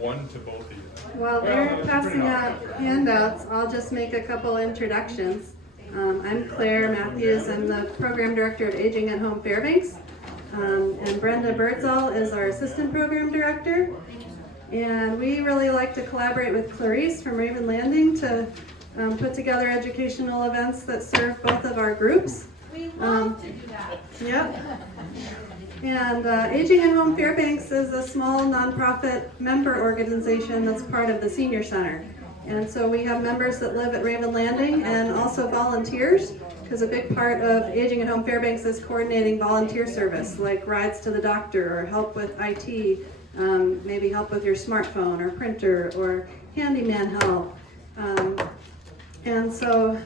One to both of you. While they're passing out handouts, I'll just make a couple introductions. I'm Claire Matthews. I'm the Program Director of Aging at Home Fairbanks. And Brenda Birdsall is our Assistant Program Director. And we really like to collaborate with Clarice from Raven Landing to put together educational events that serve both of our groups. We love to do that. Yep. And Aging at Home Fairbanks is a small nonprofit member organization that's part of the Senior Center. And so we have members that live at Raven Landing and also volunteers, because a big part of Aging at Home Fairbanks is coordinating volunteer service, like rides to the doctor or help with IT, maybe help with your smartphone or printer or handyman help. And so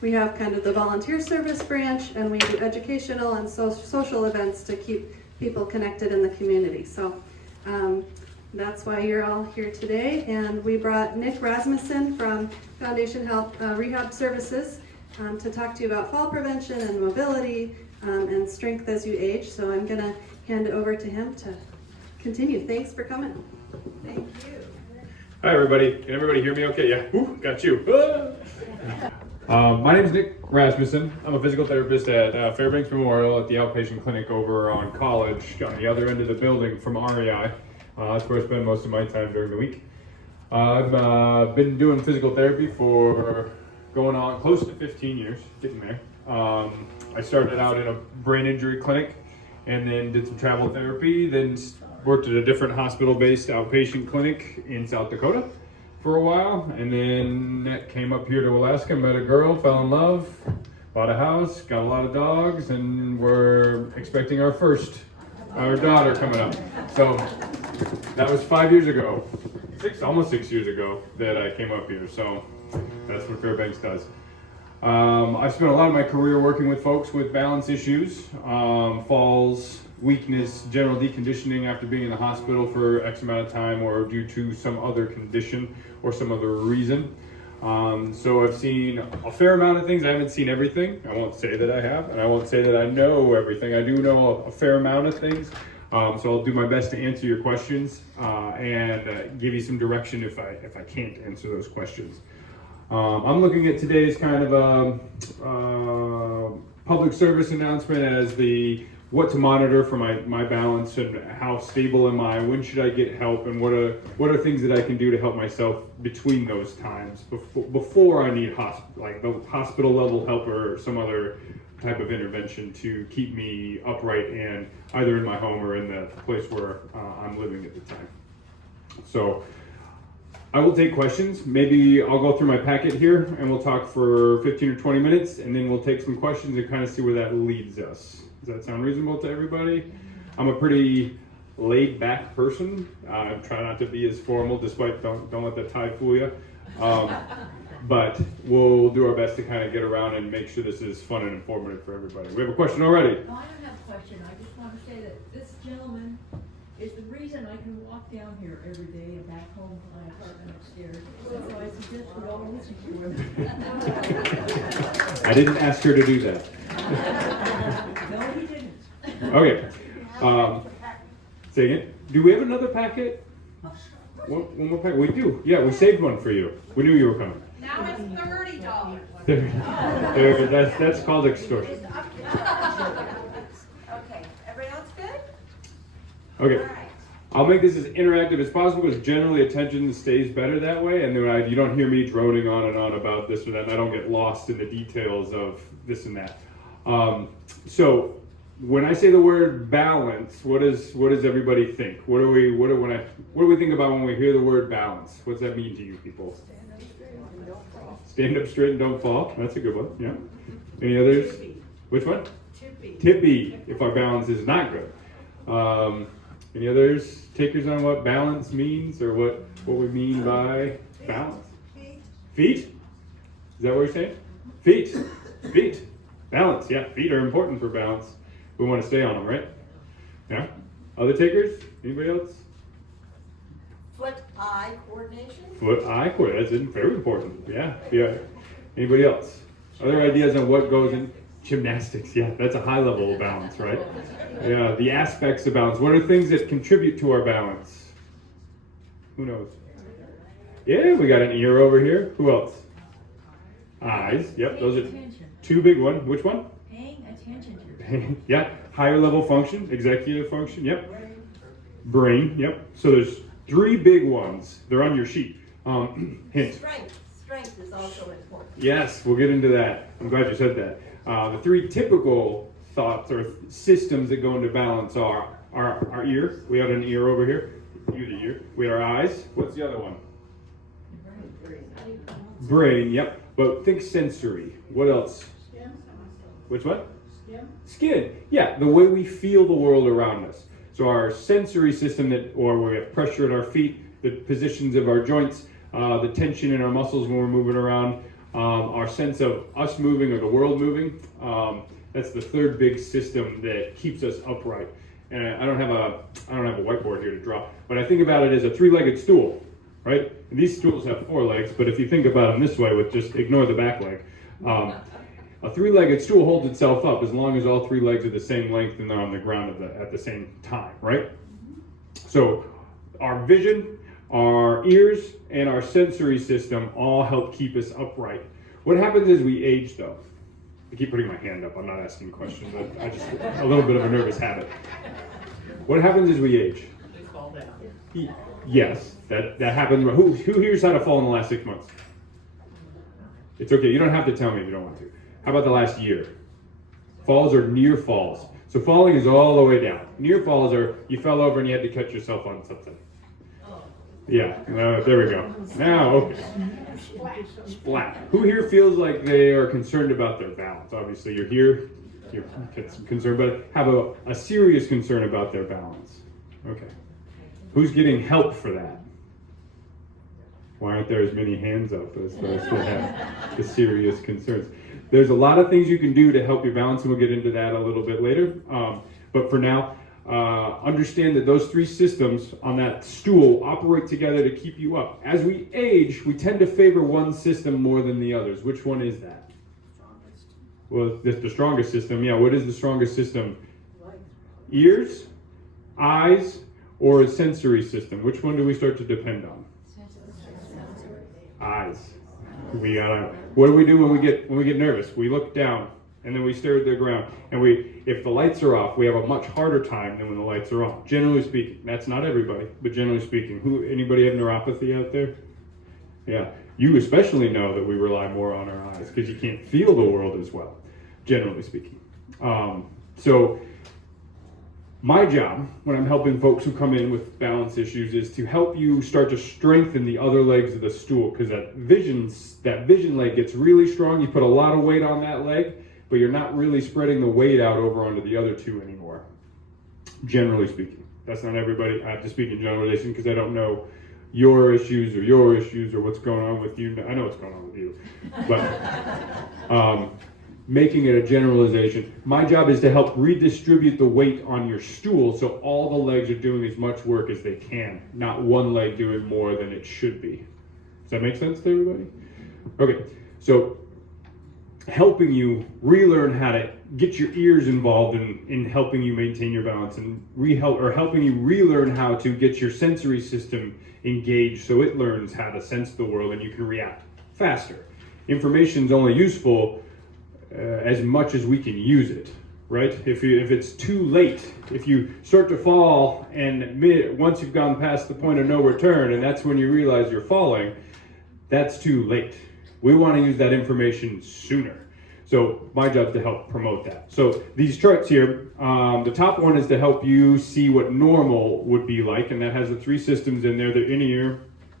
we have kind of the volunteer service branch, and we do educational and social events to keep people connected in the community. So that's why you're all here today. And we brought Nick Rasmussen from Foundation Health Rehab Services to talk to you about fall prevention and mobility and strength as you age. So I'm going to hand it over to him to continue. Thanks for coming. Thank you. Hi everybody. Can everybody hear me okay? Yeah. Ooh, got you. My name is Nick Rasmussen. I'm a physical therapist at Fairbanks Memorial at the outpatient clinic over on College on the other end of the building from REI. That's where I spend most of my time during the week. I've been doing physical therapy for going on close to 15 years, getting there. I started out in a brain injury clinic and then did some travel therapy, then worked at a different hospital-based outpatient clinic in South Dakota for a while, and then came up here to Alaska, met a girl, fell in love, bought a house, got a lot of dogs, and we're expecting our daughter coming up. So that was 5 years ago, almost 6 years ago that I came up here. So that's what Fairbanks does. I've spent a lot of my career working with folks with balance issues, falls, weakness, general deconditioning after being in the hospital for X amount of time or due to some other condition or some other reason. So I've seen a fair amount of things. I haven't seen everything. I won't say that I have, and I won't say that I know everything. I do know a fair amount of things. So I'll do my best to answer your questions and give you some direction if I can't answer those questions. I'm looking at today's kind of a public service announcement as what to monitor for my balance and how stable am I, when should I get help, and what are things that I can do to help myself between those times before I need the hospital level help or some other type of intervention to keep me upright and either in my home or in the place where I'm living at the time. So I will take questions. Maybe I'll go through my packet here and we'll talk for 15 or 20 minutes, and then we'll take some questions and kind of see where that leads us. Does that sound reasonable to everybody? I'm a pretty laid back person. I try not to be as formal, despite don't let the tie fool you. But we'll do our best to kind of get around and make sure this is fun and informative for everybody. We have a question already. No, I don't have a question. I just want to say that this gentleman is the reason I can walk down here every day and back home to my apartment upstairs. So I suggest we all listen to him. I didn't ask her to do that. No, he didn't. Okay. Say again. Do we have another packet? One more packet? We do. Yeah, we saved one for you. We knew you were coming. Now it's $30. That's called extortion. Okay, everybody else good? Okay. All right. I'll make this as interactive as possible because generally attention stays better that way, and then you don't hear me droning on and on about this or that, and I don't get lost in the details of this and that. So when I say the word balance, what does everybody think? What do we think about when we hear the word balance? What does that mean to you people? Stand up straight and don't fall. That's a good one. Yeah. Any others? Which one? Tippy. If our balance is not good. Any others? Takers on what balance means or what we mean by balance? Feet? Is that what you're saying? Feet. Balance. Yeah, feet are important for balance. We want to stay on them, right? Yeah. Other takers? Anybody else? Foot-eye coordination? Foot-eye coordination. That's very important. Yeah. Anybody else? Other ideas on what goes in? Gymnastics. Yeah, that's a high level of balance, right? Yeah, the aspects of balance. What are things that contribute to our balance? Who knows? Yeah, we got an ear over here. Who else? Eyes. Yep, those are Attention. two big ones. Which one? Paying attention to yourself. Yeah, higher level function, executive function. Yep. Brain. Yep. So there's three big ones. They're on your sheet. Hint. Strength is also important. Yes, we'll get into that. I'm glad you said that. The three typical thoughts or systems that go into balance are our ear. We have an ear over here. You the ear. We have our eyes. What's the other one? Brain. Yep. But think sensory. What else? Which one? Skin. Yeah, the way we feel the world around us. So our sensory system or we have pressure at our feet, the positions of our joints, the tension in our muscles when we're moving around, our sense of us moving or the world moving. That's the third big system that keeps us upright. And I don't have a whiteboard here to draw, but I think about it as a three-legged stool, right? And these stools have four legs, but if you think about them this way, with just ignore the back leg. A three-legged stool holds itself up as long as all three legs are the same length and they're on the ground at the same time, right? So our vision, our ears, and our sensory system all help keep us upright. What happens as we age, though? I keep putting my hand up. I'm not asking questions. I just a little bit of a nervous habit. What happens as we age? We fall down. Yes, that happens. Who here's had a fall in the last 6 months? It's okay. You don't have to tell me if you don't want to. How about the last year? Falls are near falls. So falling is all the way down. Near falls are you fell over and you had to catch yourself on something. Yeah, there we go. Now, okay. Splat. Who here feels like they are concerned about their balance? Obviously, you're here. You're concerned, but have a serious concern about their balance. Okay. Who's getting help for that? Why aren't there as many hands up as those that have the serious concerns? There's a lot of things you can do to help your balance, and we'll get into that a little bit later. But for now, understand that those three systems on that stool operate together to keep you up. As we age, we tend to favor one system more than the others. Which one is that? Well, the strongest system. Yeah, what is the strongest system? Ears, eyes, or a sensory system? Which one do we start to depend on? Eyes. What do we do when we get nervous? We look down and then we stare at the ground. And if the lights are off, we have a much harder time than when the lights are on. Generally speaking, that's not everybody, but generally speaking, anybody have neuropathy out there? Yeah, you especially know that we rely more on our eyes because you can't feel the world as well, generally speaking. So my job when I'm helping folks who come in with balance issues is to help you start to strengthen the other legs of the stool, because that vision leg gets really strong. You put a lot of weight on that leg, but you're not really spreading the weight out over onto the other two anymore, generally speaking. That's not everybody. I have to speak in generalization because I don't know your issues or what's going on with you. I know what's going on with you, but making it a generalization. My job is to help redistribute the weight on your stool so all the legs are doing as much work as they can, not one leg doing more than it should be. Does that make sense to everybody? Okay, so helping you relearn how to get your ears involved in helping you maintain your balance, and helping you relearn how to get your sensory system engaged so it learns how to sense the world and you can react faster. Information is only useful as much as we can use it, right? If it's too late, if you start to fall and once you've gone past the point of no return and that's when you realize you're falling, that's too late. We want to use that information sooner. So my job is to help promote that. So these charts here, the top one is to help you see what normal would be like, and that has the three systems in there: the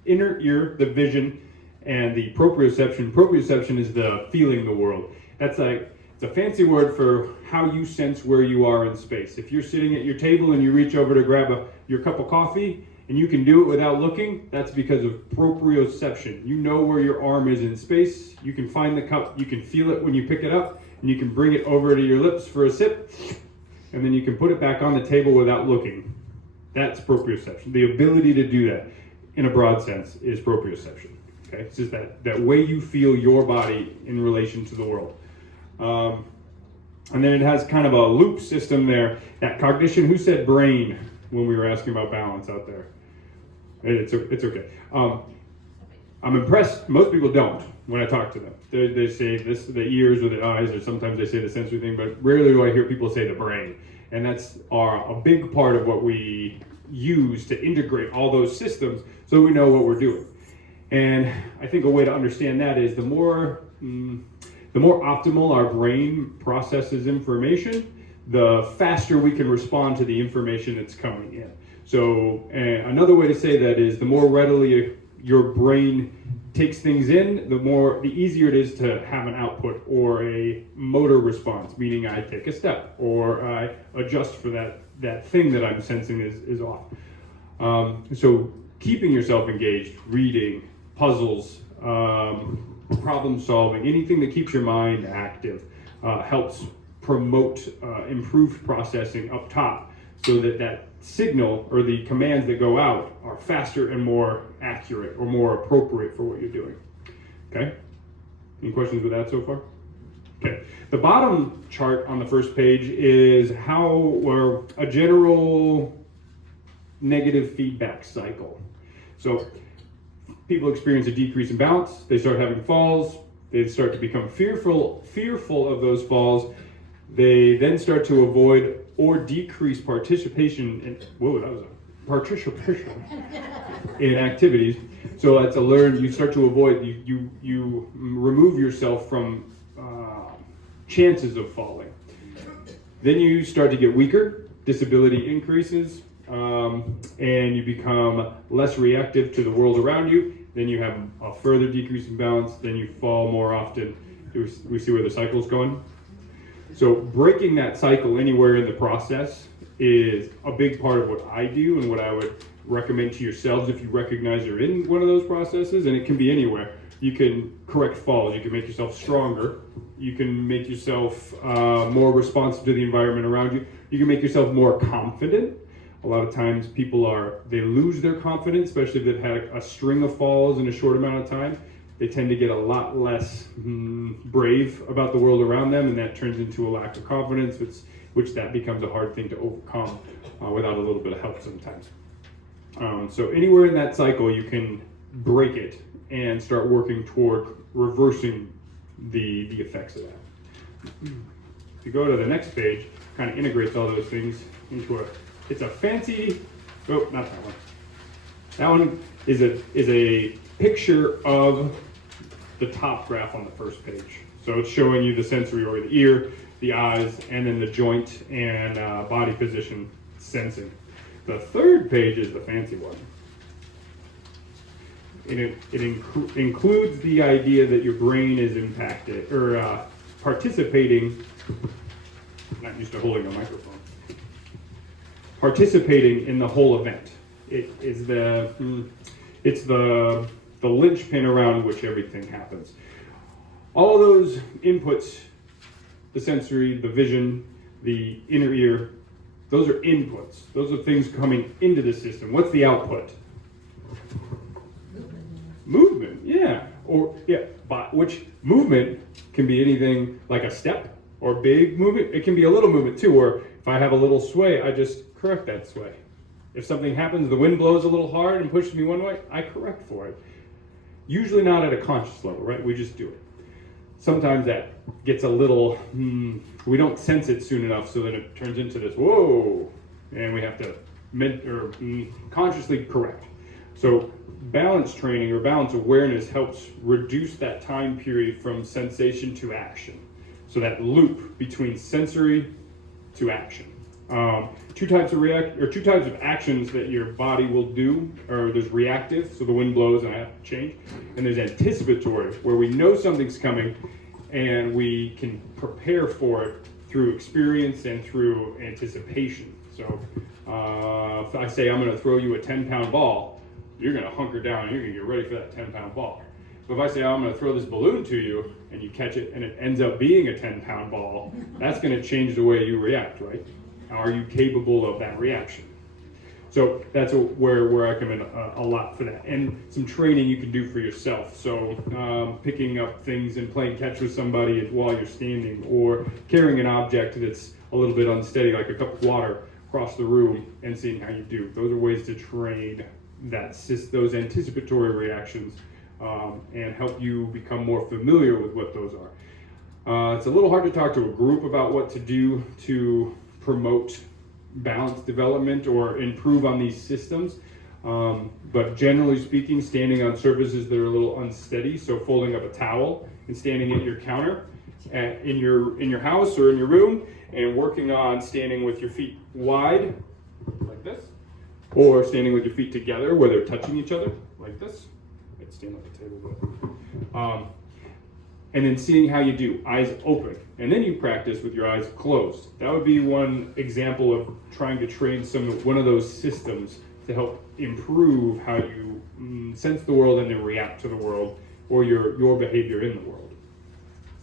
inner ear, the vision, and the proprioception. Proprioception is the feeling the world. It's a fancy word for how you sense where you are in space. If you're sitting at your table and you reach over to grab your cup of coffee and you can do it without looking, that's because of proprioception. You know where your arm is in space. You can find the cup, you can feel it when you pick it up, and you can bring it over to your lips for a sip, and then you can put it back on the table without looking. That's proprioception. The ability to do that, in a broad sense, is proprioception. Okay, it's just that way you feel your body in relation to the world. And then it has kind of a loop system there. That cognition, who said brain when we were asking about balance out there? It's okay. I'm impressed. Most people don't when I talk to them. They say this, the ears or the eyes, or sometimes they say the sensory thing, but rarely do I hear people say the brain. And that's a big part of what we use to integrate all those systems so we know what we're doing. And I think a way to understand that is the more optimal our brain processes information, the faster we can respond to the information that's coming in. So another way to say that is the more readily your brain takes things in, the easier it is to have an output or a motor response, meaning I take a step or I adjust for that thing that I'm sensing is off. So keeping yourself engaged, reading, puzzles, problem solving, anything that keeps your mind active helps promote improved processing up top so that signal or the commands that go out are faster and more accurate or more appropriate for what you're doing. Okay? Any questions with that so far? Okay. The bottom chart on the first page is or a general negative feedback cycle. So people experience a decrease in balance, they start having falls, they start to become fearful of those falls. They then start to avoid or decrease participation in activities. So that's you start to avoid, you remove yourself from chances of falling. Then you start to get weaker, disability increases, and you become less reactive to the world around you. Then you have a further decrease in balance, then you fall more often. Do we see where the cycle's going? So breaking that cycle anywhere in the process is a big part of what I do and what I would recommend to yourselves if you recognize you're in one of those processes, and it can be anywhere. You can correct falls, you can make yourself stronger, you can make yourself more responsive to the environment around you, you can make yourself more confident. A lot of times they lose their confidence, especially if they've had a string of falls in a short amount of time. They tend to get a lot less brave about the world around them, and that turns into a lack of confidence, which that becomes a hard thing to overcome without a little bit of help sometimes. So anywhere in that cycle, you can break it and start working toward reversing the effects of that. If you go to the next page, kind of integrates all those things into it's a fancy, not that one. That one is a picture of the top graph on the first page. So it's showing you the sensory or the ear, the eyes, and then the joint and body position sensing. The third page is the fancy one. And it includes the idea that your brain is impacted or participating. Not used to holding a microphone. Participating in the whole event. It's the linchpin around which everything happens. All those inputs, the sensory, the vision, the inner ear, those are inputs. Those are things coming into the system. What's the output? Movement, yeah. But which movement can be anything like a step or big movement. It can be a little movement too, or if I have a little sway, I just correct that sway. If something happens, the wind blows a little hard and pushes me one way, I correct for it. Usually not at a conscious level, right? We just do it. Sometimes that gets a little, we don't sense it soon enough so that it turns into this, whoa, and we have to consciously correct. So balance training or balance awareness helps reduce that time period from sensation to action. So that loop between sensory to action. Two types of actions that your body will do, or there's reactive, so the wind blows and I have to change, and there's anticipatory, where we know something's coming and we can prepare for it through experience and through anticipation. So if I say I'm going to throw you a 10-pound ball, you're going to hunker down and you're going to get ready for that 10-pound ball. But if I say I'm going to throw this balloon to you and you catch it and it ends up being a 10-pound ball, that's going to change the way you react, right? Are you capable of that reaction? So that's where I come in a lot for that. And some training you can do for yourself. So picking up things and playing catch with somebody while you're standing, or carrying an object that's a little bit unsteady, like a cup of water, across the room and seeing how you do. Those are ways to train those anticipatory reactions and help you become more familiar with what those are. It's a little hard to talk to a group about what to do to promote balanced development or improve on these systems. But generally speaking, standing on surfaces that are a little unsteady, so folding up a towel and standing at your counter in your house or in your room, and working on standing with your feet wide, like this, or standing with your feet together where they're touching each other, like this. I'd stand like a table, but and then seeing how you do, eyes open, and then you practice with your eyes closed. That would be one example of trying to train one of those systems to help improve how you sense the world and then react to the world, or your behavior in the world.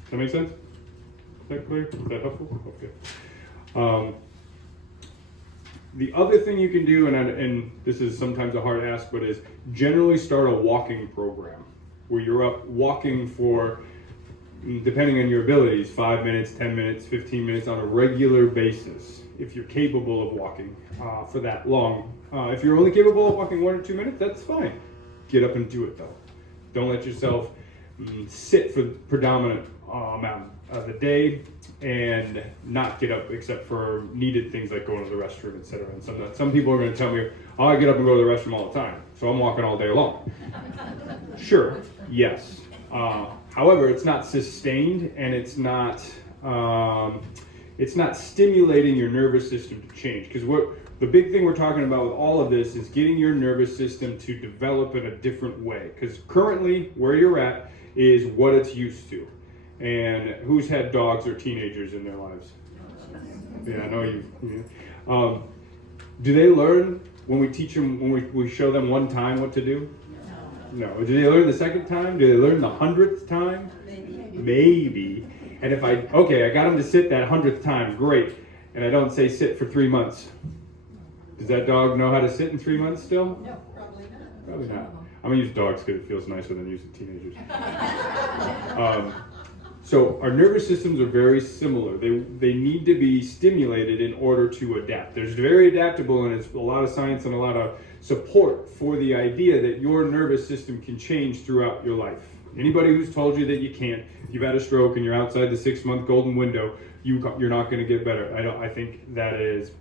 Does that make sense? Is that clear? Is that helpful? Okay. The other thing you can do, and this is sometimes a hard ask, but is generally start a walking program where you're up walking for, depending on your abilities, 5 minutes, 10 minutes, 15 minutes on a regular basis, if you're capable of walking for that long. If you're only capable of walking 1 or 2 minutes, that's fine. Get up and do it though. Don't let yourself sit for the predominant amount of the day and not get up except for needed things like going to the restroom, etc. And some people are going to tell me, oh, I get up and go to the restroom all the time, so I'm walking all day long. Sure, yes. However, it's not sustained, and it's not stimulating your nervous system to change. Because the big thing we're talking about with all of this is getting your nervous system to develop in a different way. Because currently, where you're at is what it's used to. And who's had dogs or teenagers in their lives? Yeah, I know you. Do they learn when we teach them, when we show them one time what to do? No. Do they learn the second time? Do they learn the 100th time? Maybe. And if I got them to sit that 100th time, great. And I don't say sit for 3 months. Does that dog know how to sit in 3 months still? No, probably not. Probably not. I'm gonna use dogs because it feels nicer than using teenagers. So our nervous systems are very similar. They need to be stimulated in order to adapt. There's very adaptable, and it's a lot of science and a lot of support for the idea that your nervous system can change throughout your life. Anybody who's told you that you can't, if you've had a stroke and you're outside the 6-month golden window, you're not going to get better. I think that is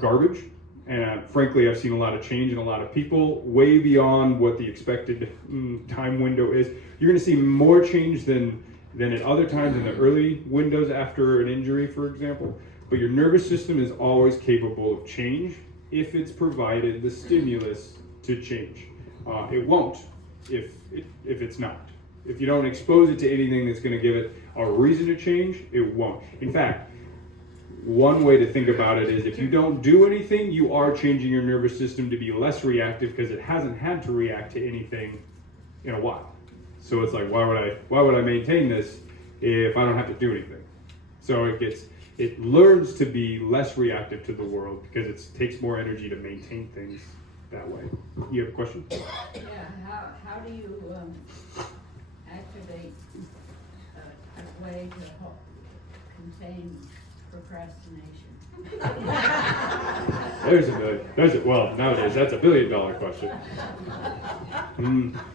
garbage. And frankly, I've seen a lot of change in a lot of people, way beyond what the expected time window is. You're going to see more change than at other times in the early windows after an injury, for example. But your nervous system is always capable of change if it's provided the stimulus to change. It won't if it's not. If you don't expose it to anything that's going to give it a reason to change, it won't. In fact, one way to think about it is if you don't do anything, you are changing your nervous system to be less reactive because it hasn't had to react to anything in a while. So it's like, why would I maintain this if I don't have to do anything? So it learns to be less reactive to the world because it takes more energy to maintain things that way. You have a question? Yeah, how do you activate a way to help contain procrastination? Well, nowadays that's $1 billion question.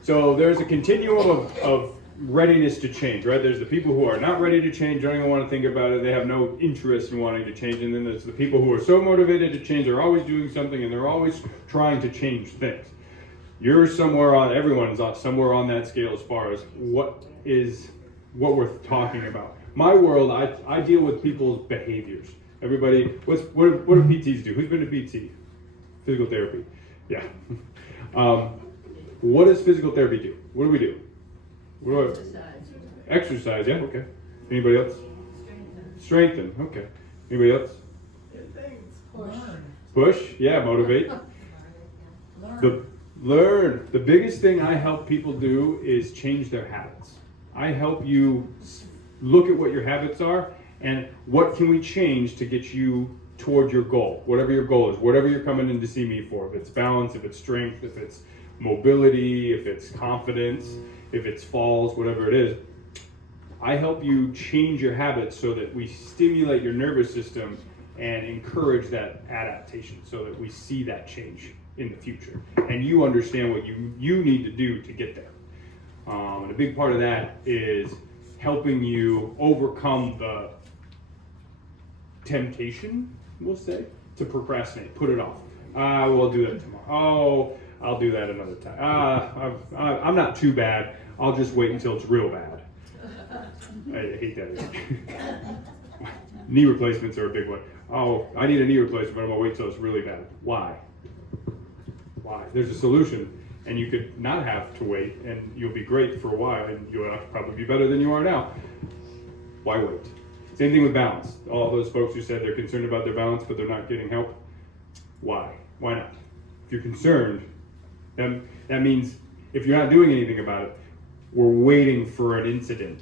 So there's a continuum of readiness to change, right? There's the people who are not ready to change, don't even want to think about it, they have no interest in wanting to change, and then there's the people who are so motivated to change, they're always doing something, and they're always trying to change things. Everyone's somewhere on that scale as far as what we're talking about. My world, I deal with people's behaviors. Everybody, what do PTs do? Who's been to PT? Physical therapy. Yeah. What does physical therapy do? What do we do? Exercise, yeah, okay. Anybody else? Strengthen, okay. Anybody else? Push, yeah, motivate. Learn. The biggest thing I help people do is change their habits. I help you look at what your habits are and what can we change to get you toward your goal, whatever your goal is, whatever you're coming in to see me for. If it's balance, if it's strength, if it's mobility, if it's confidence, if it's falls, whatever it is. I help you change your habits so that we stimulate your nervous system and encourage that adaptation so that we see that change in the future, and you understand what you need to do to get there. And a big part of that is helping you overcome the temptation, we'll say, to procrastinate, put it off. We'll do that tomorrow. Oh, I'll do that another time. I'm not too bad. I'll just wait until it's real bad. I hate that. Knee replacements are a big one. Oh, I need a knee replacement, but I'm gonna wait till it's really bad. Why? There's a solution, and you could not have to wait, and you'll be great for a while, and you'll probably be better than you are now. Why wait? Same thing with balance. All those folks who said they're concerned about their balance, but they're not getting help. Why? Why not? If you're concerned, then that means if you're not doing anything about it, we're waiting for an incident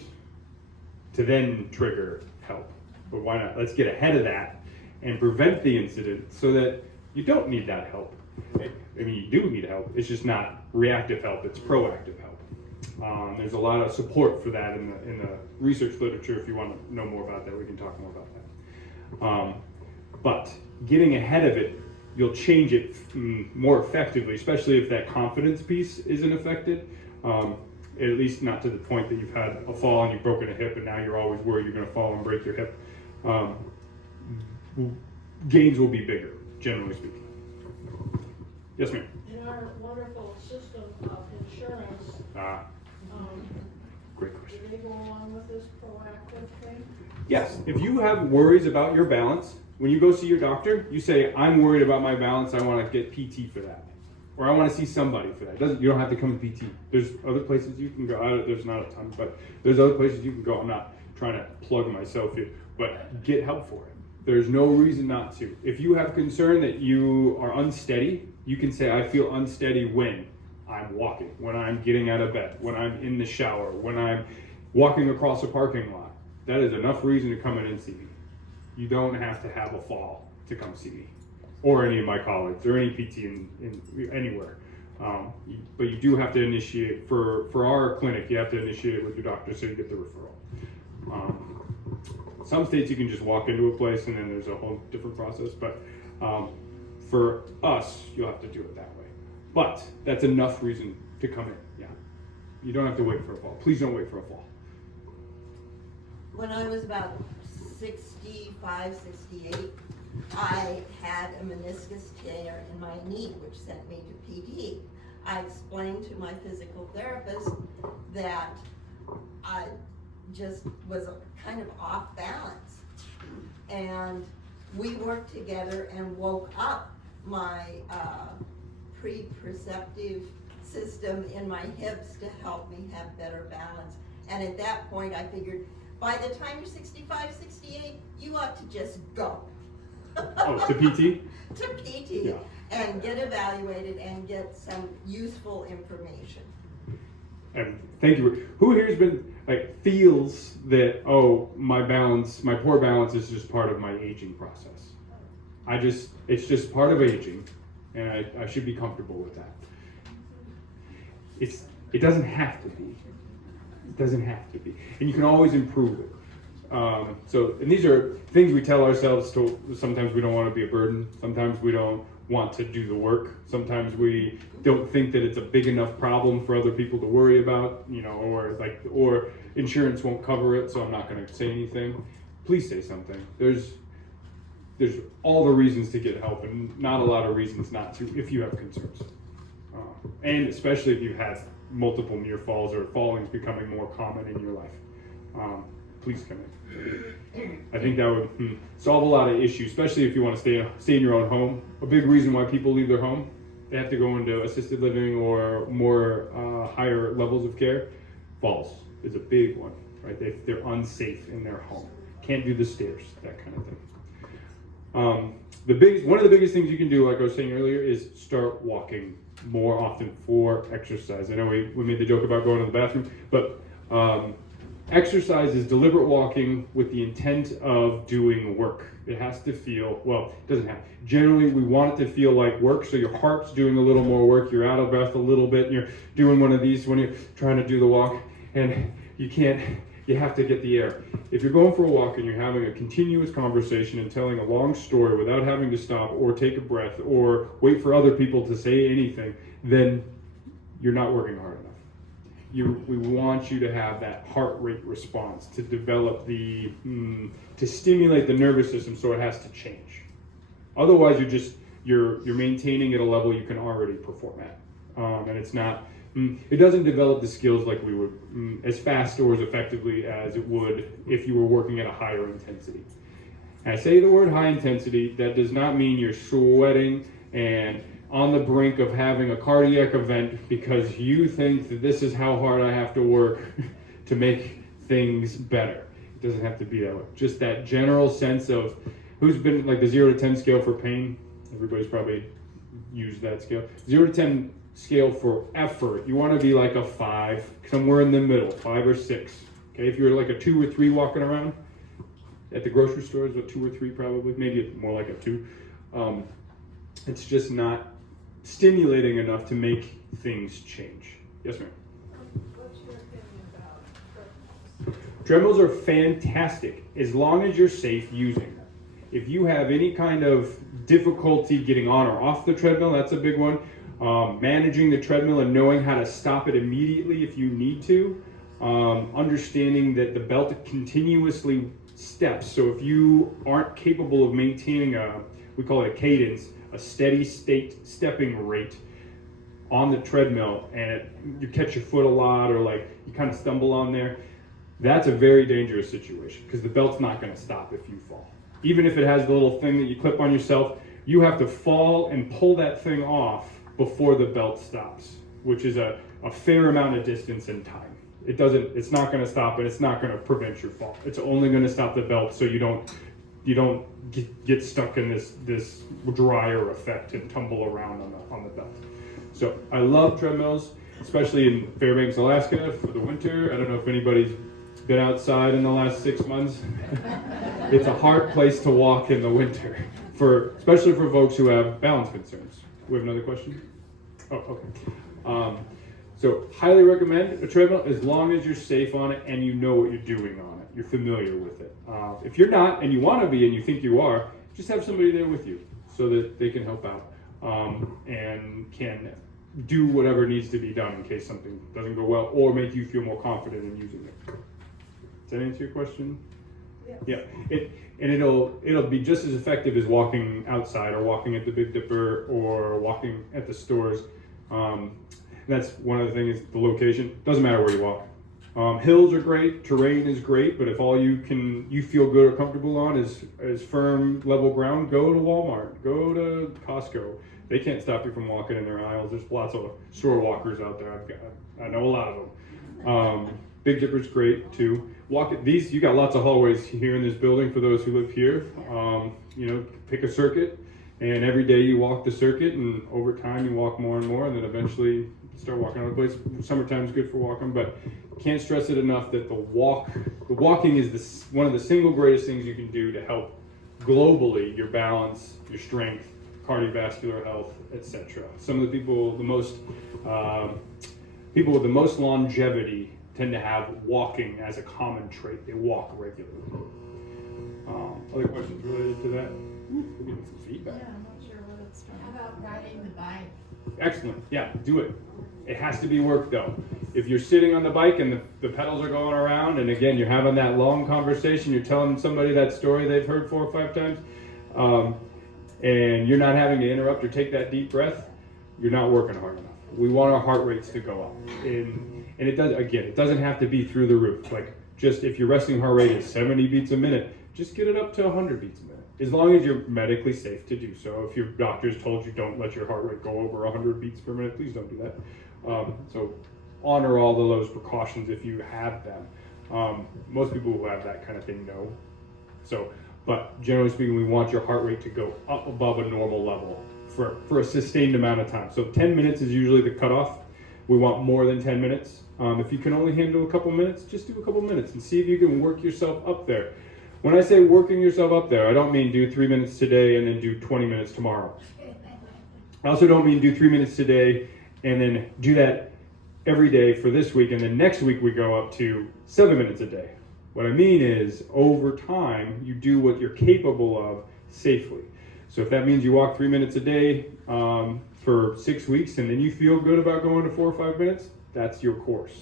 to then trigger help. But why not? Let's get ahead of that and prevent the incident so that you don't need that help. I mean, you do need help. It's just not reactive help. It's proactive help. There's a lot of support for that in the research literature. If you want to know more about that, we can talk more about that. But getting ahead of it, you'll change it more effectively, especially if that confidence piece isn't affected. At least not to the point that you've had a fall and you've broken a hip and now you're always worried you're going to fall and break your hip. Gains will be bigger, generally speaking. Yes, ma'am. In our wonderful system of insurance, Great question. do they go along with this proactive thing? Yes, if you have worries about your balance, when you go see your doctor, you say, I'm worried about my balance, I want to get PT for that. Or I want to see somebody for that. You don't have to come to PT. There's other places you can go. There's not a ton, but there's other places you can go. I'm not trying to plug myself in, but get help for it. There's no reason not to. If you have concern that you are unsteady, you can say, I feel unsteady when I'm walking, when I'm getting out of bed, when I'm in the shower, when I'm walking across a parking lot. That is enough reason to come in and see me. You don't have to have a fall to come see me, or any of my colleagues, or any PT in anywhere. But you do have to initiate, for our clinic, you have to initiate it with your doctor so you get the referral. Some states you can just walk into a place and then there's a whole different process, but for us, you'll have to do it that way. But that's enough reason to come in, yeah. You don't have to wait for a fall. Please don't wait for a fall. When I was about 65, 68, I had a meniscus tear in my knee, which sent me to PT. I explained to my physical therapist that I just was kind of off balance. And we worked together and woke up my preperceptive system in my hips to help me have better balance. And at that point I figured, by the time you're 65, 68, you ought to just go. Oh, to PT? To PT, Yeah. and get evaluated and get some useful information. And thank you. Who here has been, feels that, oh, my poor balance is just part of my aging process? It's just part of aging, and I should be comfortable with that. It doesn't have to be. It doesn't have to be. And you can always improve it. And these are things we tell ourselves sometimes we don't want to be a burden. Sometimes we don't want to do the work. Sometimes we don't think that it's a big enough problem for other people to worry about, or insurance won't cover it, so I'm not going to say anything. Please say something. There's all the reasons to get help and not a lot of reasons not to if you have concerns. And especially if you've had multiple near falls or falling's becoming more common in your life. Please come in. I think that would solve a lot of issues, especially if you want to stay in your own home. A big reason why people leave their home, they have to go into assisted living or more higher levels of care. Falls is a big one, right? They're unsafe in their home. Can't do the stairs, that kind of thing. One of the biggest things you can do, like I was saying earlier, is start walking more often for exercise. I know we made the joke about going to the bathroom, but exercise is deliberate walking with the intent of doing work. It has to feel, it doesn't have. Generally, we want it to feel like work, so your heart's doing a little more work, you're out of breath a little bit, and you're doing one of these when you're trying to do the walk, and you can't You have to get the air. If you're going for a walk and you're having a continuous conversation and telling a long story without having to stop or take a breath or wait for other people to say anything, then you're not working hard enough. We want you to have that heart rate response to develop to stimulate the nervous system so it has to change. Otherwise, you're maintaining at a level you can already perform at, and it's not. It doesn't develop the skills like we would as fast or as effectively as it would if you were working at a higher intensity. And I say the word high intensity, that does not mean you're sweating and on the brink of having a cardiac event because you think that this is how hard I have to work to make things better. It doesn't have to be that way. Just that general sense of who's been like the 0 to 10 scale for pain. Everybody's probably used that scale. 0 to 10 scale for effort, you want to be like a 5, somewhere in the middle, 5 or 6. Okay, if you're like a 2 or 3 walking around at the grocery store, is a 2 or 3 probably, maybe more like a 2. It's just not stimulating enough to make things change. Yes, ma'am. What's your opinion about treadmills? Treadmills are fantastic as long as you're safe using them. If you have any kind of difficulty getting on or off the treadmill, that's a big one. Managing the treadmill and knowing how to stop it immediately if you need to. Understanding that the belt continuously steps. So if you aren't capable of maintaining we call it a cadence, a steady state stepping rate on the treadmill, and you catch your foot a lot or like you kind of stumble on there, that's a very dangerous situation because the belt's not going to stop if you fall. Even if it has the little thing that you clip on yourself, you have to fall and pull that thing off before the belt stops, which is a fair amount of distance and time. It's not going to stop and it's not going to prevent your fall. It's only going to stop the belt so you don't get stuck in this dryer effect and tumble around on the belt. So I love treadmills, especially in Fairbanks, Alaska for the winter. I don't know if anybody's been outside in the last 6 months. It's a hard place to walk in the winter, especially for folks who have balance concerns. We have another question? Oh, okay. So highly recommend a treadmill as long as you're safe on it and you know what you're doing on it. You're familiar with it. If you're not and you want to be and you think you are, just have somebody there with you so that they can help out and can do whatever needs to be done in case something doesn't go well or make you feel more confident in using it. Does that answer your question? Yes. Yeah. It'll be just as effective as walking outside or walking at the Big Dipper or walking at the stores. That's one of the things, the location. Doesn't matter where you walk. Hills are great, terrain is great, but if all you feel good or comfortable on is firm, level ground, go to Walmart, go to Costco. They can't stop you from walking in their aisles. There's lots of store walkers out there. I know a lot of them. Big Dipper's great too. You got lots of hallways here in this building for those who live here. Pick a circuit, and every day you walk the circuit, and over time you walk more and more, and then eventually start walking other places. Summertime is good for walking, but can't stress it enough that the walking is one of the single greatest things you can do to help globally your balance, your strength, cardiovascular health, etc. Some of the people with the most longevity tend to have walking as a common trait. They walk regularly. Other questions related to that? We're getting some feedback. Yeah, I'm not sure what it's from. How about riding the bike? Excellent. Yeah, do it. It has to be work though. If you're sitting on the bike and the pedals are going around, and again, you're having that long conversation, you're telling somebody that story they've heard 4 or 5 times, and you're not having to interrupt or take that deep breath, you're not working hard enough. We want our heart rates to go up. And it doesn't have to be through the roof. Like, just if your resting heart rate is 70 beats a minute, just get it up to 100 beats a minute. As long as you're medically safe to do so. If your doctor's told you don't let your heart rate go over 100 beats per minute, please don't do that. So honor all of those precautions if you have them. Most people who have that kind of thing know. But generally speaking, we want your heart rate to go up above a normal level for a sustained amount of time. So 10 minutes is usually the cutoff. We want more than 10 minutes. If you can only handle a couple minutes, just do a couple minutes and see if you can work yourself up there. When I say working yourself up there, I don't mean do 3 minutes today and then do 20 minutes tomorrow. I also don't mean do 3 minutes today and then do that every day for this week, and then next week we go up to 7 minutes a day. What I mean is, over time, you do what you're capable of safely. So if that means you walk 3 minutes a day for 6 weeks, and then you feel good about going to 4 or 5 minutes, that's your course.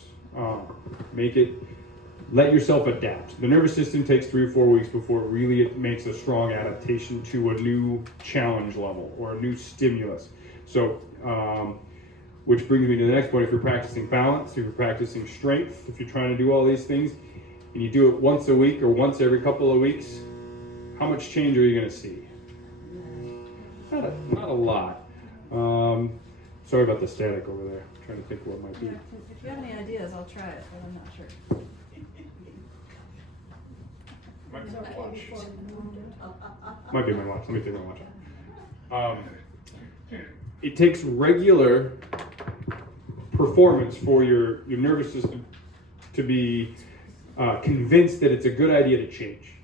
Let yourself adapt. The nervous system takes 3 or 4 weeks before it really makes a strong adaptation to a new challenge level or a new stimulus. So, which brings me to the next point. If you're practicing balance, if you're practicing strength, if you're trying to do all these things, and you do it once a week or once every couple of weeks, how much change are you going to see? Not a lot. Sorry about the static over there. I'm trying to think what might be. If you have any ideas, I'll try it, but I'm not sure. Might be my watch. Let me take my watch off. It takes regular performance for your nervous system to be convinced that it's a good idea to change.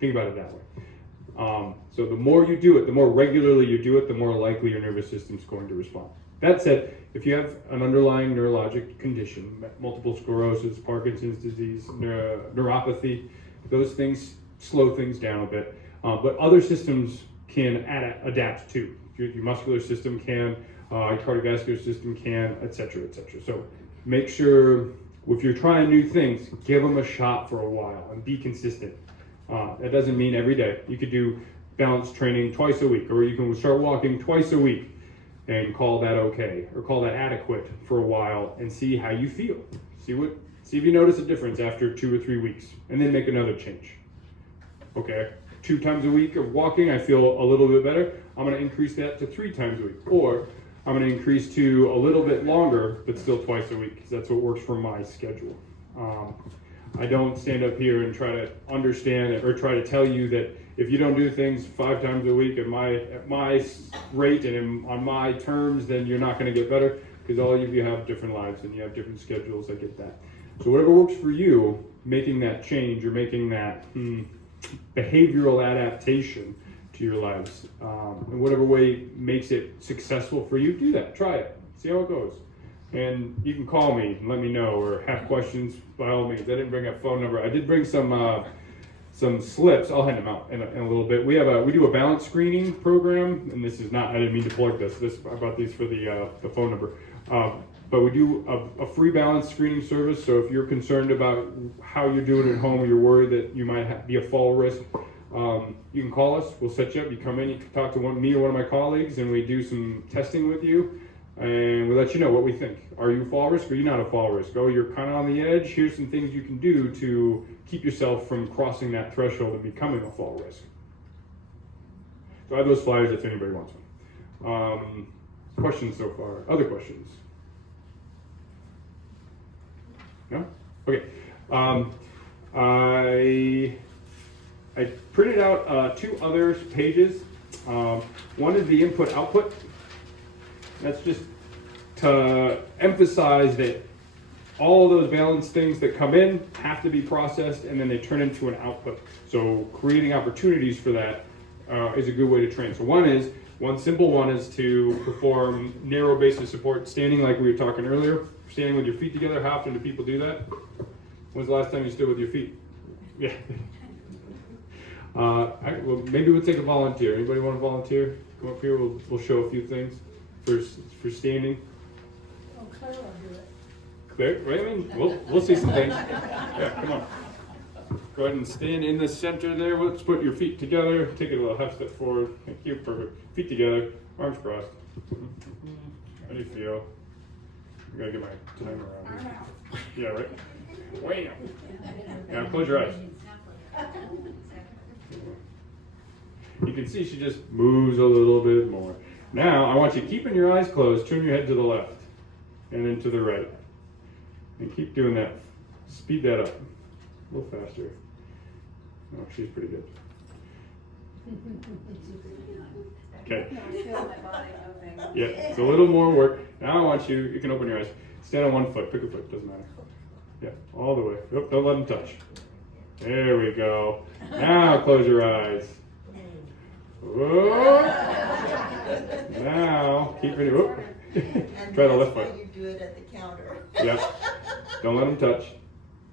Think about it that way. So the more you do it, the more regularly you do it, the more likely your nervous system is going to respond. That said, if you have an underlying neurologic condition, multiple sclerosis, Parkinson's disease, neuropathy, those things slow things down a bit. But other systems can adapt too. Your muscular system can, your cardiovascular system can, etc., etc. So make sure, if you're trying new things, give them a shot for a while and be consistent. That doesn't mean every day. You could do balance training twice a week, or you can start walking twice a week and call that okay, or call that adequate for a while and see how you feel. See if you notice a difference after 2 or 3 weeks, and then make another change. Okay, 2 times a week of walking, I feel a little bit better. I'm going to increase that to 3 times a week, or I'm going to increase to a little bit longer, but still twice a week, because that's what works for my schedule. I don't stand up here and try to understand or try to tell you that if you don't do things 5 times a week at my rate and on my terms, then you're not going to get better, because all of you have different lives and you have different schedules. I get that. So whatever works for you, making that change or making that behavioral adaptation to your lives, in whatever way makes it successful for you, do that. Try it. See how it goes. And you can call me and let me know, or have questions, by all means. I didn't bring a phone number. I did bring some slips. I'll hand them out in a little bit. We do a balance screening program, and this is not, I didn't mean to plug this. I brought these for the phone number. But we do a free balance screening service. So if you're concerned about how you're doing at home, or you're worried that you might be a fall risk, you can call us. We'll set you up. You come in, you can talk to me or one of my colleagues, and we do some testing with you. And we let you know what we think. Are you a fall risk, or are you not a fall risk? Oh, you're kind of on the edge. Here's some things you can do to keep yourself from crossing that threshold and becoming a fall risk. So I have those flyers if anybody wants them. Questions so far? Other questions? No? Okay. I printed out 2 other pages. One is the input-output. That's just to emphasize that all of those balance things that come in have to be processed, and then they turn into an output. So creating opportunities for that is a good way to train. So one simple one is to perform narrow basis support, standing like we were talking earlier, standing with your feet together. How often do people do that? When's the last time you stood with your feet? Yeah. Well, maybe we'll take a volunteer. Anybody want to volunteer? Come up here. We'll show a few things for standing. Oh, Claire will do it. Claire, right? I mean, we'll see some things. Yeah, come on. Go ahead and stand in the center there. Let's put your feet together. Take it a little half step forward. Thank you. Perfect. Feet together. Arms crossed. How do you feel? I gotta get my timer around. Yeah, right. Wham. Now close your eyes. You can see she just moves a little bit more. Now I want you keeping your eyes closed. Turn your head to the left and then to the right, and keep doing that. Speed that up a little faster. Oh, she's pretty good. Okay. Yeah, it's a little more work. Now I want you can open your eyes. Stand on one foot, pick a foot, doesn't matter. Yeah, all the way. Oop, don't let them touch. There we go. Now close your eyes. Whoa. Now Keep it. Whoop. And Try the that's left why foot. you do it at the counter. Yeah. Don't let them touch.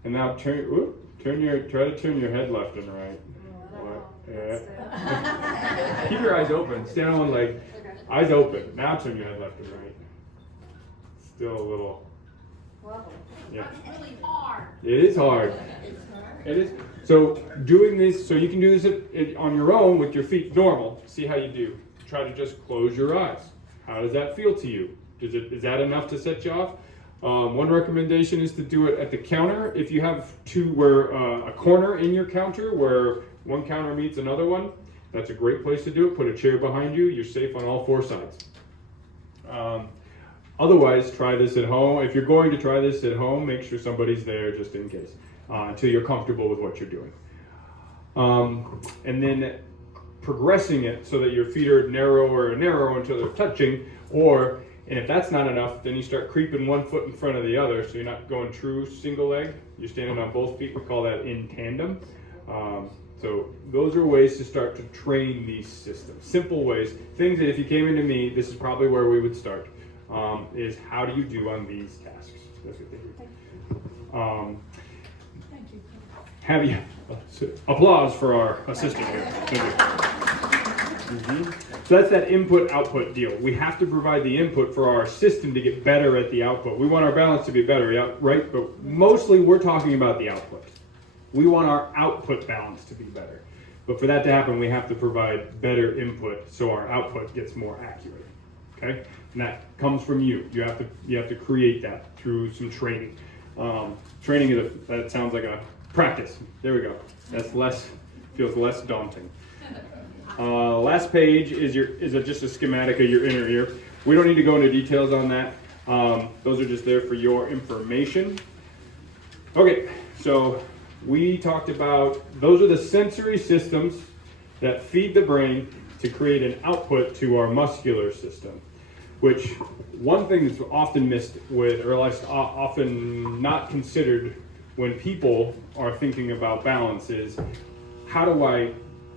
And now try to turn your head left and right. What? Yeah. Keep your eyes open. Stand on one leg. Eyes open. Now turn your head left and right. Still a little. Yeah. It's really hard. It is hard. It's hard. It is. So doing this, so you can do this on your own with your feet normal. See how you do. Try to just close your eyes. How does that feel to you? Is that enough to set you off? One recommendation is to do it at the counter. If you have a corner in your counter where one counter meets another one, that's a great place to do it. Put a chair behind you. You're safe on all four sides. Otherwise, try this at home. If you're going to try this at home, make sure somebody's there just in case, until you're comfortable with what you're doing. And then progressing it so that your feet are narrower and narrower until they're touching, and if that's not enough, then you start creeping one foot in front of the other, so you're not going true single leg. You're standing on both feet. We call that in tandem. So those are ways to start to train these systems. Simple ways. Things that if you came into me, this is probably where we would start, is how do you do on these tasks? That's what they do. Thank you. Have you, applause for our assistant here. Thank you. So that's that input-output deal. We have to provide the input for our system to get better at the output. We want our balance to be better, yeah, right? But mostly we're talking about the output. We want our output balance to be better. But for that to happen, we have to provide better input so our output gets more accurate. Okay? And that comes from you. You have to create that through some training. Training that sounds like a practice. There we go. Feels less daunting. Last page is just a schematic of your inner ear. We don't need to go into details on that. Those are just there for your information. Okay, so we talked about those are the sensory systems that feed the brain to create an output to our muscular system. Which one thing that's often missed with, or often not considered when people are thinking about balance is, how do I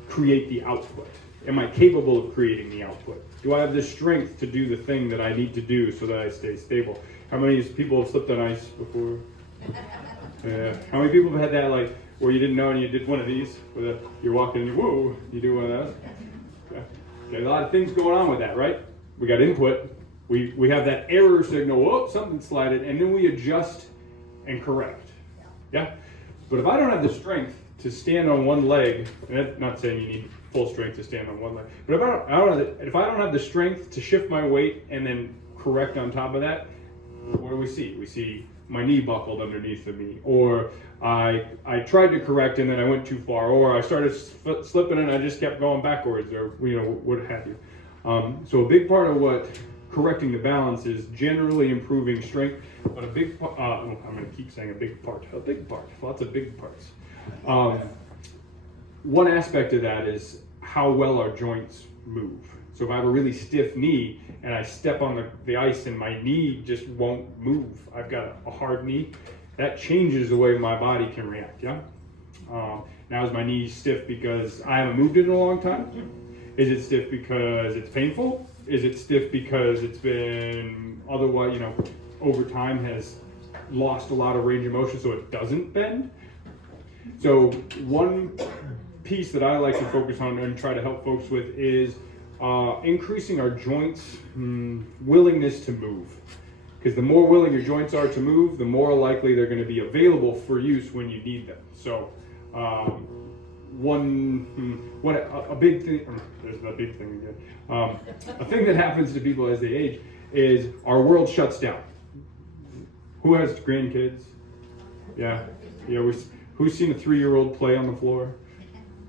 create the output? Am I capable of creating the output? Do I have the strength to do the thing that I need to do so that I stay stable? How many people have slipped on ice before? How many people have had that, like, where you didn't know and you did one of these, where you're walking and whoa, you do one of those? Okay, a lot of things going on with that, right? We got input, we have that error signal, whoa, something slided, and then we adjust and correct. Yeah? But if I don't have the strength to stand on one leg, and I'm not saying you need full strength to stand on one leg, but if I don't have the strength to shift my weight and then correct on top of that, what do we see? We see my knee buckled underneath of me, or I tried to correct and then I went too far, or I started slipping and I just kept going backwards, or what have you. So a big part of what correcting the balance is generally improving strength, but a big part, I'm going to keep saying a big part, lots of big parts. One aspect of that is how well our joints move. So if I have a really stiff knee and I step on the ice and my knee just won't move, I've got a hard knee, that changes the way my body can react, yeah? Now is my knee stiff because I haven't moved it in a long time? Is it stiff because it's painful? Is it stiff because it's been otherwise, over time has lost a lot of range of motion so it doesn't bend? So one piece that I like to focus on and try to help folks with is increasing our joints' willingness to move. Because the more willing your joints are to move, the more likely they're going to be available for use when you need them. So a big thing, there's that big thing again. A thing that happens to people as they age is our world shuts down. Who has grandkids? Yeah. Who's seen a 3-year-old play on the floor?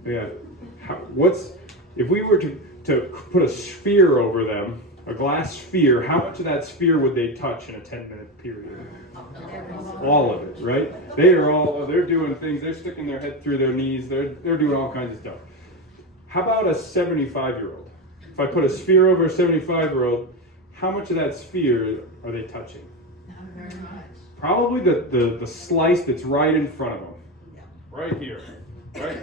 Yeah. If we were to put a sphere over them, a glass sphere, how much of that sphere would they touch in a 10-minute period? All of it, right? They're doing things, they're sticking their head through their knees, they're doing all kinds of stuff. How about a 75-year-old? If I put a sphere over a 75-year-old, how much of that sphere are they touching? Not very much. Probably the slice that's right in front of them. Right here, right?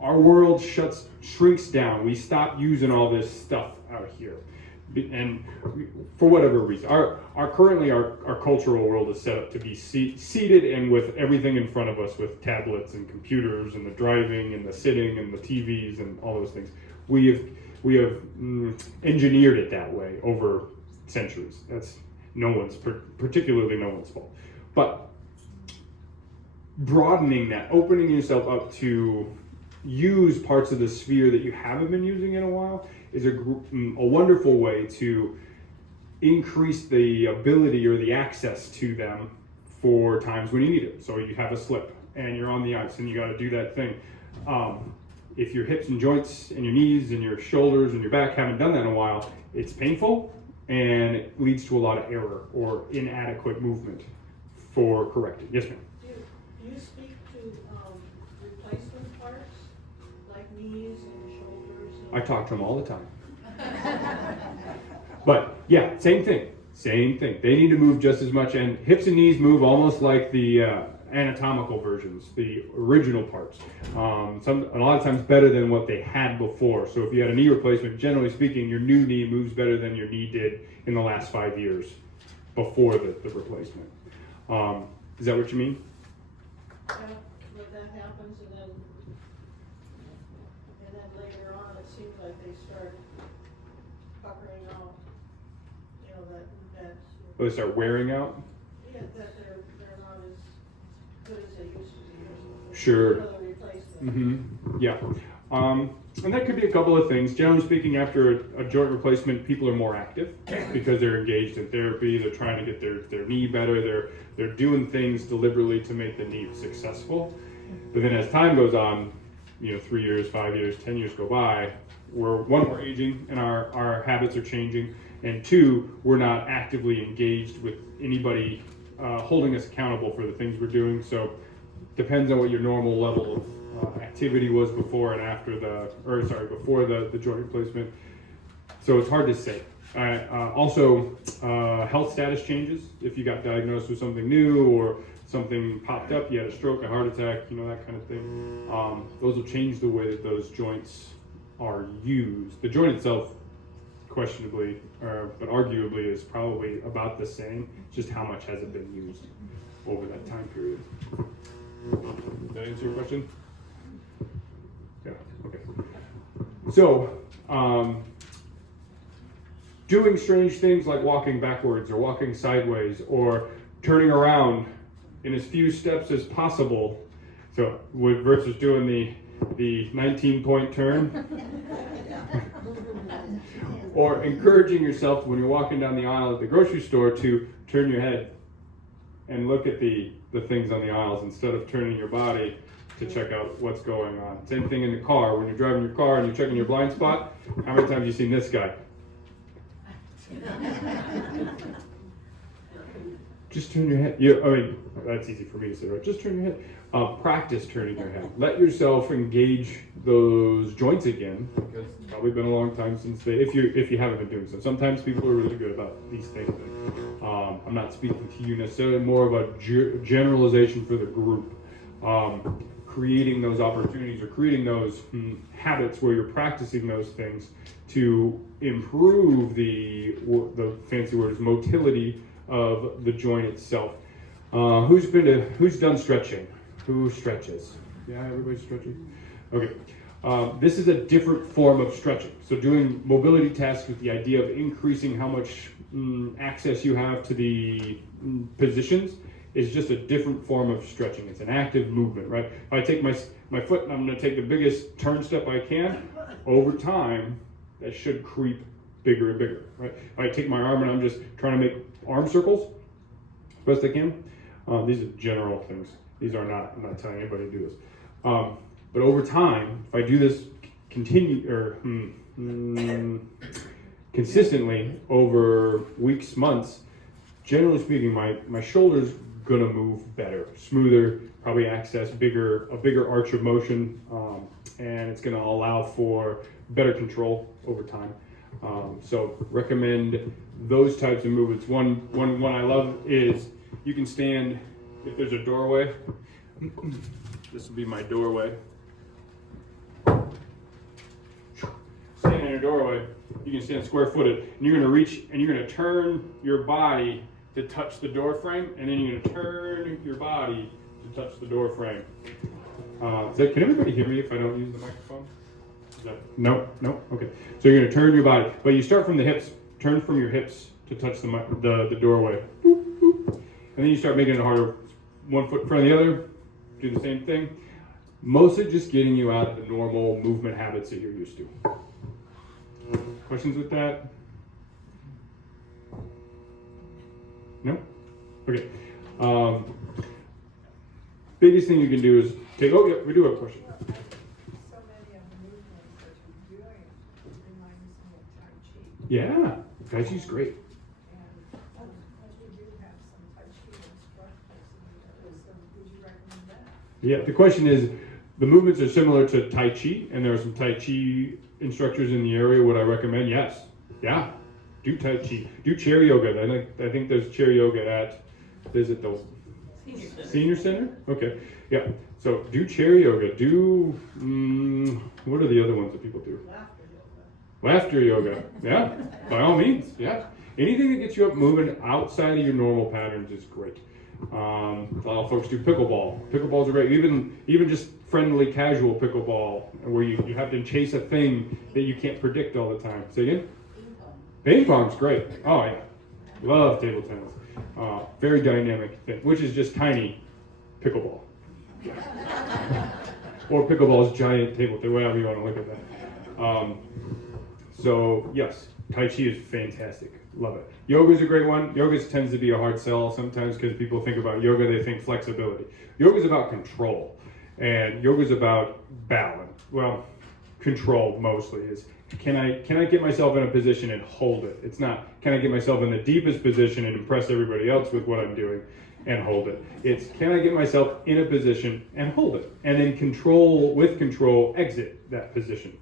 Our world shrinks down. We stop using all this stuff out here. And for whatever reason, currently our cultural world is set up to be seated and with everything in front of us, with tablets and computers and the driving and the sitting and the TVs and all those things. We have engineered it that way over centuries. That's particularly no one's fault. But broadening that, opening yourself up to use parts of the sphere that you haven't been using in a while is a wonderful way to increase the ability or the access to them for times when you need it. So you have a slip and you're on the ice and you got to do that thing. If your hips and joints and your knees and your shoulders and your back haven't done that in a while, it's painful and it leads to a lot of error or inadequate movement for correcting. Yes, ma'am. Do you speak to replacement parts, like knees and shoulders? I talk to them all the time. But yeah, same thing. They need to move just as much, and hips and knees move almost like the anatomical versions, the original parts. A lot of times better than what they had before. So if you had a knee replacement, generally speaking, your new knee moves better than your knee did in the last 5 years before the replacement. Is that what you mean? Yeah, but that happens, and then later on, it seems like they start puckering out, you know, that. Or they start wearing out? Yeah, that they're not as good as they used to be. Sure. Another replacement. Yeah. And that could be a couple of things. Generally speaking, after a joint replacement, people are more active because they're engaged in therapy. They're trying to get their knee better. They're doing things deliberately to make the knee successful. But then as time goes on, 3 years, 5 years, 10 years go by, we're aging and our habits are changing. And two, we're not actively engaged with anybody holding us accountable for the things we're doing. So depends on what your normal level of activity was before and after before the joint replacement. So it's hard to say. Also, health status changes. If you got diagnosed with something new or something popped up, you had a stroke, a heart attack, that kind of thing. Those will change the way that those joints are used. The joint itself, questionably, but arguably, is probably about the same. Just how much has it been used over that time period? Does that answer your question? Yeah, okay. So, doing strange things like walking backwards or walking sideways or turning around in as few steps as possible. So, versus doing the 19-point turn. Or encouraging yourself when you're walking down the aisle at the grocery store to turn your head and look at the things on the aisles instead of turning your body to check out what's going on. Same thing in the car. When you're driving your car and you're checking your blind spot, how many times have you seen this guy? Just turn your head. That's easy for me to say, right? Just turn your head. Practice turning your head. Let yourself engage those joints again, because it's probably been a long time since if you haven't been doing so. Sometimes people are really good about these things. I'm not speaking to you necessarily, more of a generalization for the group. Creating those opportunities or creating those habits where you're practicing those things to improve the fancy word is motility of the joint itself. Who's done stretching? Who stretches? Yeah, everybody's stretching? Okay. This is a different form of stretching. So doing mobility tasks with the idea of increasing how much access you have to the positions is just a different form of stretching. It's an active movement, right? If I take my foot and I'm going to take the biggest turn step I can, over time, that should creep bigger and bigger, right? If I take my arm and I'm just trying to make arm circles as best I can, these are general things. These are not, I'm not telling anybody to do this. But over time, if I do this consistently over weeks, months, generally speaking, my shoulder's gonna move better, smoother, probably access a bigger arch of motion, and it's gonna allow for better control over time. So recommend those types of movements. One I love is you can stand, if there's a doorway, this will be my doorway. Stand a doorway, you can stand square footed, and you're gonna reach, and you're gonna turn your body to touch the door frame, and then you're gonna turn your body to touch the door frame. Can everybody hear me if I don't use the microphone? No? Okay. So you're gonna turn your body, but you start from the hips, turn from your hips to touch the doorway. And then you start making it harder. One foot in front of the other, do the same thing. Mostly just getting you out of the normal movement habits that you're used to. Questions with that? No? Okay. Biggest thing you can do is take, oh yeah, we do have a question. So many of the movements that you're doing reminds me of Tai Chi. Yeah, Tai Chi's great. And we do have some Tai Chi instructors in here, so would you recommend that? Yeah, the question is, the movements are similar to Tai Chi, and there are some Tai Chi instructors in the area. Would I recommend? Yes. Yeah. Do Tai Chi. Do chair yoga. I think there's chair yoga at, is it the Senior Center? Okay. Yeah. So do chair yoga. Do, what are the other ones that people do? Laughter yoga. Yeah. By all means. Yeah. Anything that gets you up moving outside of your normal patterns is great. A lot of folks do pickleball. Pickleballs are great. Even just friendly, casual pickleball, where you have to chase a thing that you can't predict all the time. Say again? Ping pong's great. Oh yeah, love table tennis. Very dynamic thing, which is just tiny pickleball. Or pickleball's giant table tennis, whatever you want to look at that. So yes, Tai Chi is fantastic. Love it. Yoga's a great one. Yoga tends to be a hard sell sometimes because people think about yoga, they think flexibility. Yoga's about control, and yoga's about balance. Well, control mostly is, can I get myself in a position and hold it? It's not, can I get myself in the deepest position and impress everybody else with what I'm doing and hold it? It's, can I get myself in a position and hold it? And then with control, exit that position.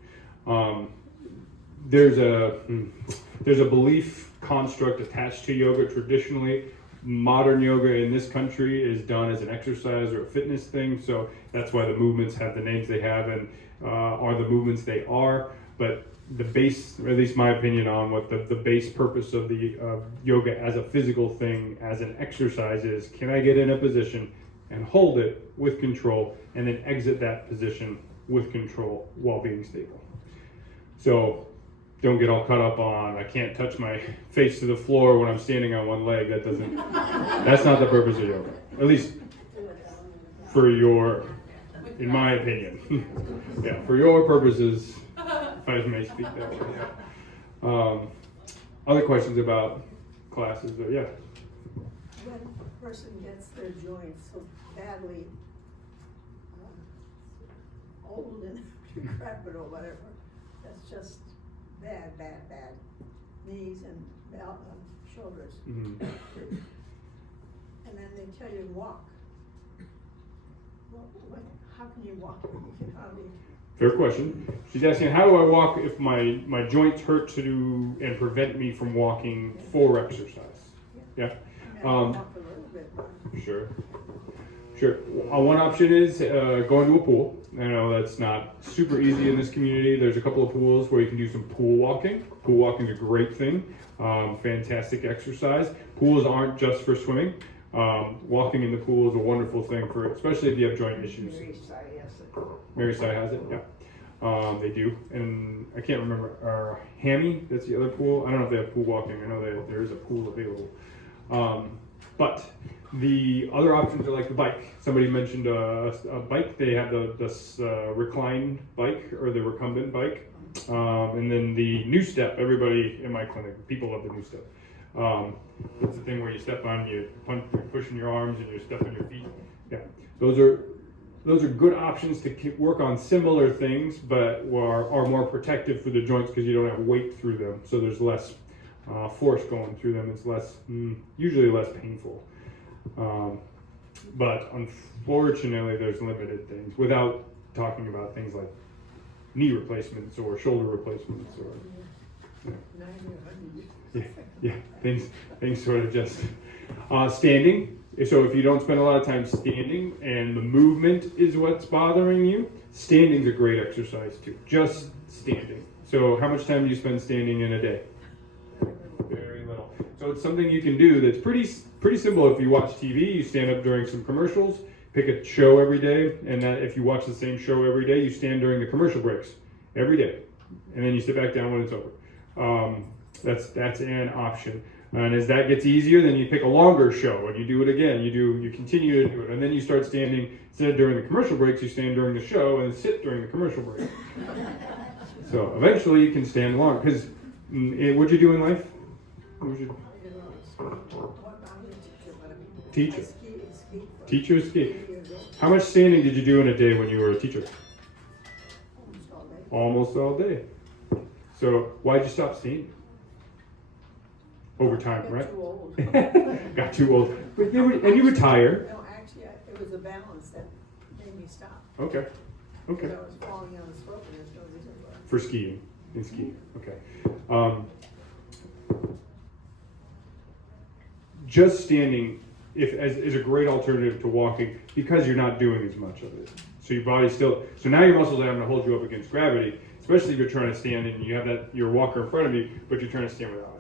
There's a belief construct attached to yoga. Traditionally, modern yoga in this country is done as an exercise or a fitness thing, so that's why the movements have the names they have and are the movements they are. But the base, or at least my opinion on what the base purpose of the yoga as a physical thing, as an exercise is, can I get in a position and hold it with control and then exit that position with control while being stable? So don't get all caught up on, I can't touch my face to the floor when I'm standing on one leg. That's not the purpose of yoga. At least in my opinion. Yeah, for your purposes, if I may speak that way. Other questions about classes? Yeah. When a person gets their joints so badly old and decrepit or whatever, that's just bad. Knees and shoulders. Mm-hmm. And then they tell you to walk. How can you walk? You can hardly. Fair question. She's asking, how do I walk if my joints hurt and prevent me from walking for exercise? Yeah. Walk a little bit. Sure. One option is going to a pool. I know that's not super easy in this community. There's a couple of pools where you can do some pool walking. Pool walking is a great thing. Fantastic exercise. Pools aren't just for swimming. Walking in the pool is a wonderful thing especially if you have joint issues. Mary Sai has it, yeah. They do. And I can't remember, Hammy, that's the other pool. I don't know if they have pool walking. I know there is a pool available. But the other options are like the bike. Somebody mentioned a bike. They have this reclined bike or the recumbent bike. And then the new step. Everybody in my clinic, people love the new step. It's the thing where you step on, you're pushing your arms and you're stepping your feet. Yeah, those are good options to work on similar things, but are more protective for the joints because you don't have weight through them. So there's less force going through them. It's usually less painful. But unfortunately, there's limited things without talking about things like knee replacements or shoulder replacements or things sort of just standing. So if you don't spend a lot of time standing and the movement is what's bothering you, standing's a great exercise too. Just standing. So how much time do you spend standing in a day? Very little. So it's something you can do that's pretty simple. If you watch TV, you stand up during some commercials, pick a show every day, and that if you watch the same show every day, you stand during the commercial breaks every day, and then you sit back down when it's over. That's an option. And as that gets easier, then you pick a longer show and you do it again. You continue to do it, and then you start standing instead of during the commercial breaks. You stand during the show and sit during the commercial break. So eventually you can stand long. Because what'd you do in life? What was you? Teacher. Teacher ski. How much standing did you do in a day when you were a teacher? Almost all day. So why'd you stop standing? Over time, right? Too old. Got too old. But and you retire. No, actually, it was a balance that made me stop. Okay. Okay. Because I was falling on the slope and there's no reason for it. For skiing. In skiing. Okay. Just standing is a great alternative to walking because you're not doing as much of it. So your body still. So now your muscles are having to hold you up against gravity, especially if you're trying to stand and you have your walker in front of you, but you're trying to stand without it.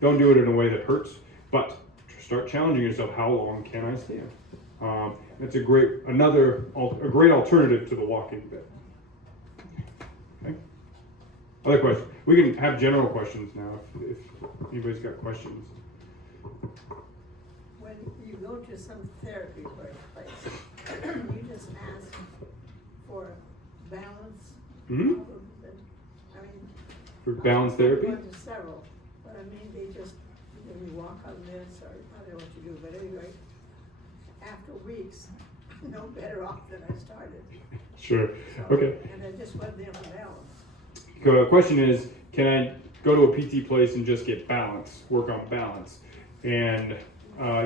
Don't do it in a way that hurts, but start challenging yourself. How long can I stand? That's a great alternative to the walking bit. Okay. Other questions? We can have general questions now if anybody's got questions. When you go to some therapy place, you just ask for balance. Mm-hmm. I mean, For balance therapy? I've gone to several, but I mean, they walk on this, or I don't know what you do, but anyway, after weeks, no better off than I started. Sure. So, Okay. And I just went there for balance. The question is, can I go to a PT place and just get balance, work on balance? And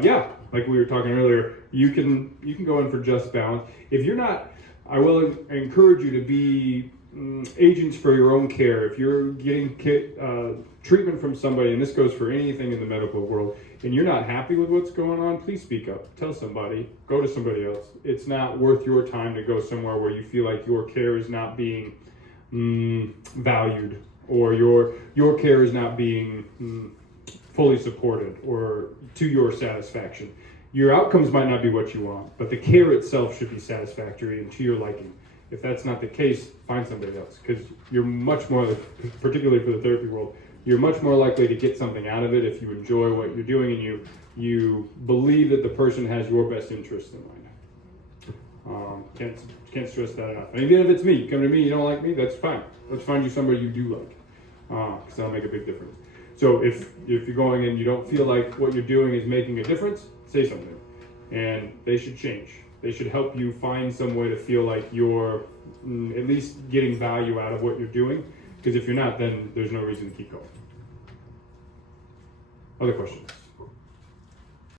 yeah, like we were talking earlier, you can go in for just balance. If you're not, I will encourage you to be agents for your own care. If you're getting treatment from somebody, and this goes for anything in the medical world, and you're not happy with what's going on, please speak up. Tell somebody. Go to somebody else. It's not worth your time to go somewhere where you feel like your care is not being valued, or your care is not being fully supported or to your satisfaction. Your outcomes might not be what you want, but the care itself should be satisfactory and to your liking. If that's not the case, find somebody else, because you're much more, particularly for the therapy world, you're much more likely to get something out of it if you enjoy what you're doing and you believe that the person has your best interest in mind. Can't stress that enough. And even if it's me, you come to me, you don't like me, that's fine. Let's find you somebody you do like, because that'll make a big difference. So if you're going and you don't feel like what you're doing is making a difference, say something, and they should change. They should help you find some way to feel like you're at least getting value out of what you're doing, because if you're not, then there's no reason to keep going. Other questions?